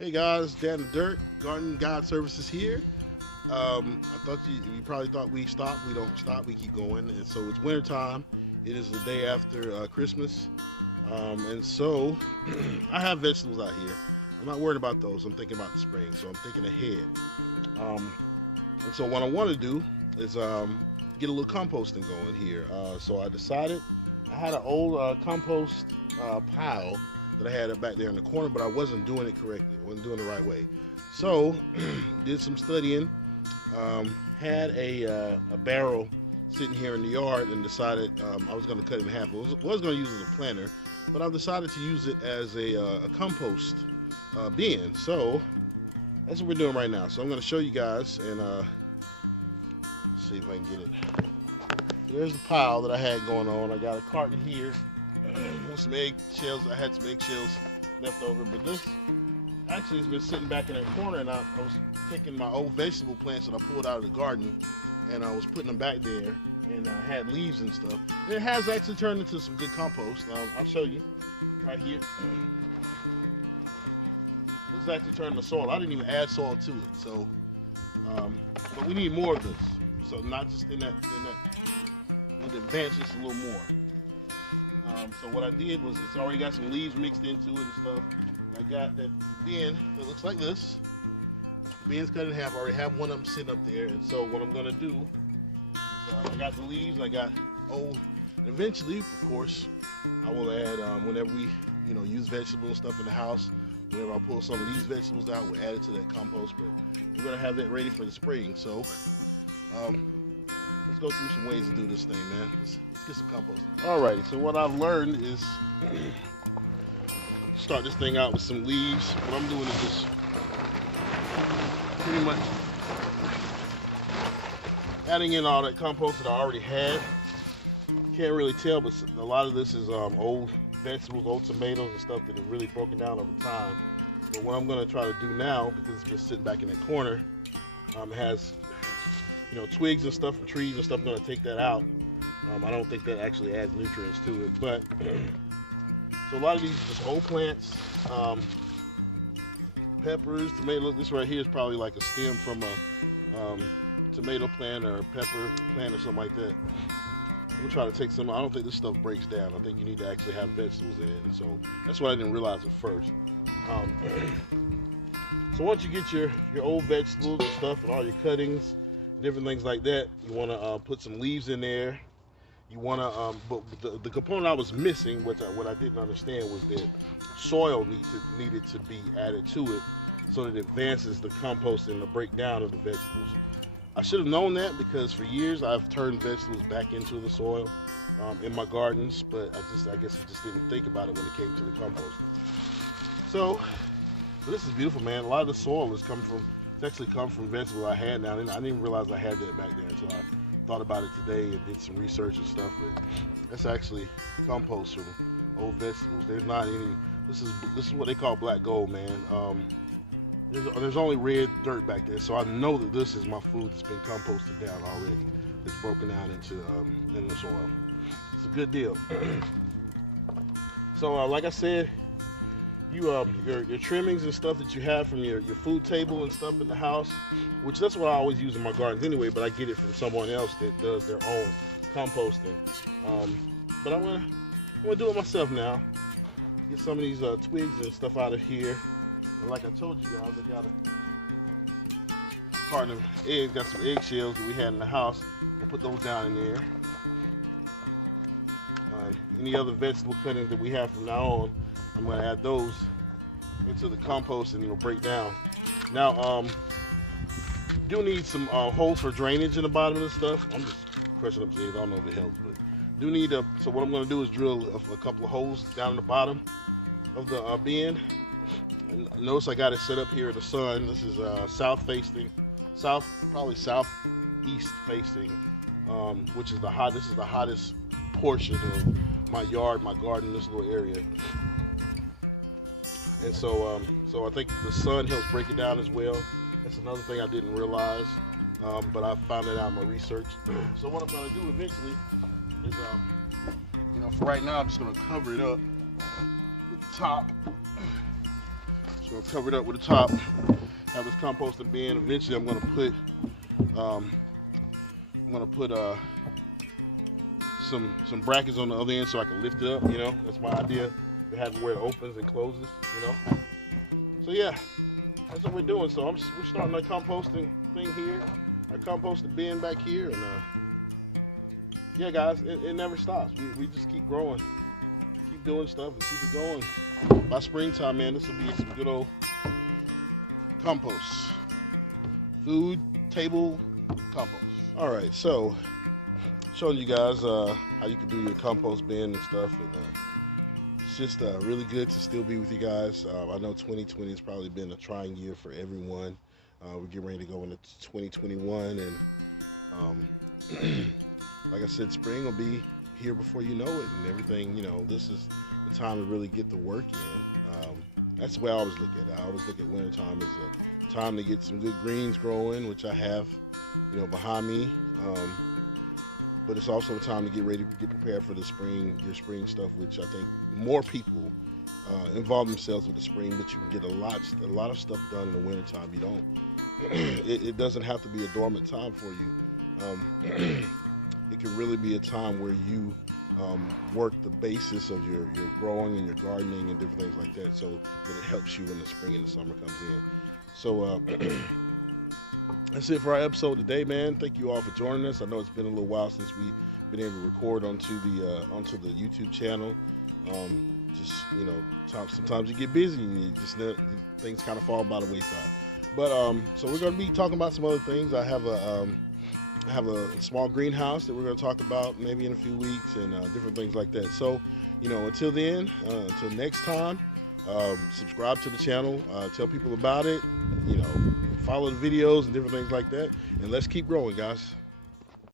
Hey guys, Dan the Dirt, Garden God Services here. I thought you probably thought we stopped. We don't stop. We keep going. And so it's winter time. It is the day after Christmas, and so I have vegetables out here. I'm not worried about those. I'm thinking about the spring, so I'm thinking ahead. Um, and so what I want to do is get a little composting going here. So I decided I had an old compost pile that I had back there in the corner, but I wasn't doing it correctly. I wasn't doing it the right way. So did some studying. Had a barrel sitting here in the yard and decided I was going to cut it in half. I was going to use it as a planter, but I've decided to use it as a compost bin. So that's what we're doing right now. So I'm going to show you guys and see if I can get it. So there's the pile that I had going on. I got a carton here with some egg shells. I had some egg shells left over, but this actually has been sitting back in that corner, and I was taking my old vegetable plants that I pulled out of the garden, and I was putting them back there, and I had leaves and stuff. And it has actually turned into some good compost. I'll show you right here. This is actually turning to soil. I didn't even add soil to it, so but we need more of this. So not just in that. We need to advance just a little more. So what I did was it's already got some leaves mixed into it and stuff. And I got that bin that looks like this. Bin's cut in half. I already have one of them sitting up there. And so what I'm gonna do is I got the leaves and I got old. And eventually, of course, I will add whenever we use vegetables and stuff in the house. Whenever I pull some of these vegetables out, we'll add it to that compost. But we're gonna have that ready for the spring. So let's go through some ways to do this thing, man. Let's get some composting. Alrighty, so what I've learned is start this thing out with some leaves. What I'm doing is just pretty much adding in all that compost that I already had. Can't really tell, but a lot of this is old vegetables, old tomatoes and stuff that have really broken down over time. But what I'm gonna try to do now, because it's just sitting back in that corner, it has twigs and stuff from trees and stuff. I'm gonna take that out. I don't think that actually adds nutrients to it, but so a lot of these are just old plants, peppers, tomatoes. This right here is probably like a stem from a tomato plant or a pepper plant or something like that. I'm gonna try to take some. I don't think this stuff breaks down. I think you need to actually have vegetables in it, and so that's what I didn't realize at first. So once you get your old vegetables and stuff and all your cuttings, different things like that, you want to put some leaves in there. You want to, but the component I was missing, what I didn't understand, was that soil needed to be added to it so that it advances the compost and the breakdown of the vegetables. I should have known that because for years I've turned vegetables back into the soil in my gardens, but I guess I just didn't think about it when it came to the compost. So this is beautiful, man. A lot of the soil has actually come from vegetables I had now. I didn't even realize I had that back there until I thought about it today and did some research and stuff. But that's actually compost from old vegetables. There's not any. This is what they call black gold, man. There's only red dirt back there, so I know that this is my food that's been composted down already. It's broken down into in the soil. It's a good deal. So like I said, your trimmings and stuff that you have from your food table and stuff in the house, which that's what I always use in my gardens anyway, but I get it from someone else that does their own composting. But I'm gonna do it myself now. Get some of these twigs and stuff out of here. And like I told you guys, I got a carton of eggs, got some eggshells that we had in the house. I'll put those down in there. Any other vegetable cuttings that we have from now on, I'm gonna add those into the compost and it'll break down. Now, do need some holes for drainage in the bottom of this stuff. I'm just crushing up eggs. I don't know if it helps, but do need so what I'm gonna do is drill a couple of holes down in the bottom of the bin. And notice I got it set up here in the sun. This is probably southeast facing, which is this is the hottest portion of my yard, my garden, this little area. And so I think the sun helps break it down as well. That's another thing I didn't realize, but I found it out in my research. So what I'm gonna do eventually is, for right now, I'm just gonna cover it up with the top. So I'll cover it up with the top. Have this composting bin. Eventually, I'm gonna put some brackets on the other end so I can lift it up. You know, that's my idea. To have it where it opens and closes. You know. So yeah, that's what we're doing. So we're starting our composting thing here. Our composting bin back here, and yeah, guys, it never stops. We just keep growing, keep doing stuff, and keep it going. By springtime, man, this will be some good old compost, food table compost. All right, so showing you guys how you can do your compost bin and stuff, and it's just really good to still be with you guys. I know 2020 has probably been a trying year for everyone. We're getting ready to go into 2021, and like I said, spring will be here before you know it, and everything. You know, this is the time to really get the work in. That's the way I always look at it. I always look at wintertime as a time to get some good greens growing, which I have, you know, behind me. But it's also a time to get ready to get prepared for the spring, your spring stuff, which I think more people involve themselves with the spring, but you can get a lot of stuff done in the wintertime. You don't, it doesn't have to be a dormant time for you. It can really be a time where you work the basis of your growing and your gardening and different things like that, so that it helps you when the spring and the summer comes in. So that's it for our episode today, man. Thank you all for joining us. I know it's been a little while since we've been able to record onto the YouTube channel. Just, you know, sometimes you get busy and you just things kind of fall by the wayside. But so we're going to be talking about some other things. I have a small greenhouse that we're going to talk about maybe in a few weeks, and different things like that. So, you know, until then, until next time, subscribe to the channel, tell people about it, you know, follow the videos and different things like that, and let's keep growing, guys.